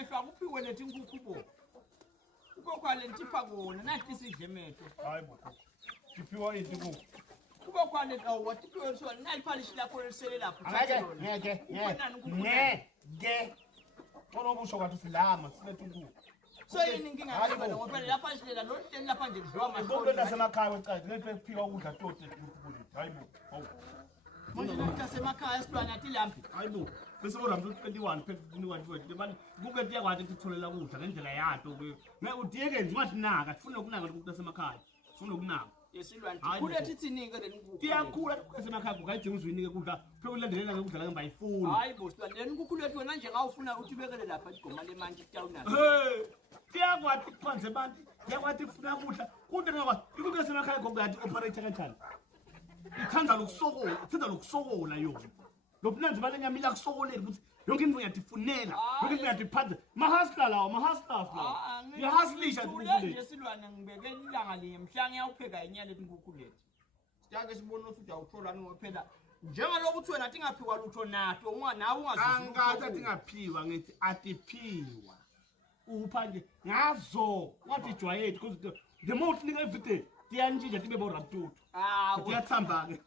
ngehla kuphiwe lethi inkukhu ukokwale ntipha kona nathi sidlemetho hayi bo tiphiwa inkukhu ukokwale awatiphiwe so naliphalishi lakho lisele lapho ngeke Tolo busho kwathi silama silethe inkukhu so yini inkinga ngale ngoba lapha silela lo teni lapha nje kudliwa inkukhu nasemakhaya wecazi lephe kuphiwa ukudla tote inkukhu hayi bo manje nasemakhaya silwana athi lampi hayi bo bese urambe 21 phe 21 manje kuke tiyakwathi ukutholela ukudla ngendlela yato ke udiyeke nje ungathi naka ufuna ukunaka inkukhu nasemakhaya ufuna ukunaka yesilwane kulethi thini ke le nkukhu tiyakhula esemakhaya kugayidinga uzwini ke kudla phela ulandelela ngekudla ke bayifuna hayi bo silwane le nkukhu lethu wena nje ngawufuna uthi bekele lapha igoma le manje tawuna tiyakwathi phansi abantu tiyakwathi ufuna ukudla kunto ngoba inkukhu esemakhaya ngokuyathi operator kanjani ithanda lokusokola yona lobunanzi balenyama ilakusokolela ukuthi yonke into uyatifunela yonke into uyatiphatha mahasla lawo yahaslisha nje silwane ngibeke ilanga linye mhla ngiyawupheka inyale inkukhu lethu sitake sibone ukuthi uyawuthola ngophela njengaloku uthi wena athi ngaphiwa lutho nato nawe ungazizwa ngathi athi ngaphiwa ngithi atiphiwa upha nje ngazo wathi jwayeti because the more unika everything tiyanjinja tibe bo raptutu tiyathamba ke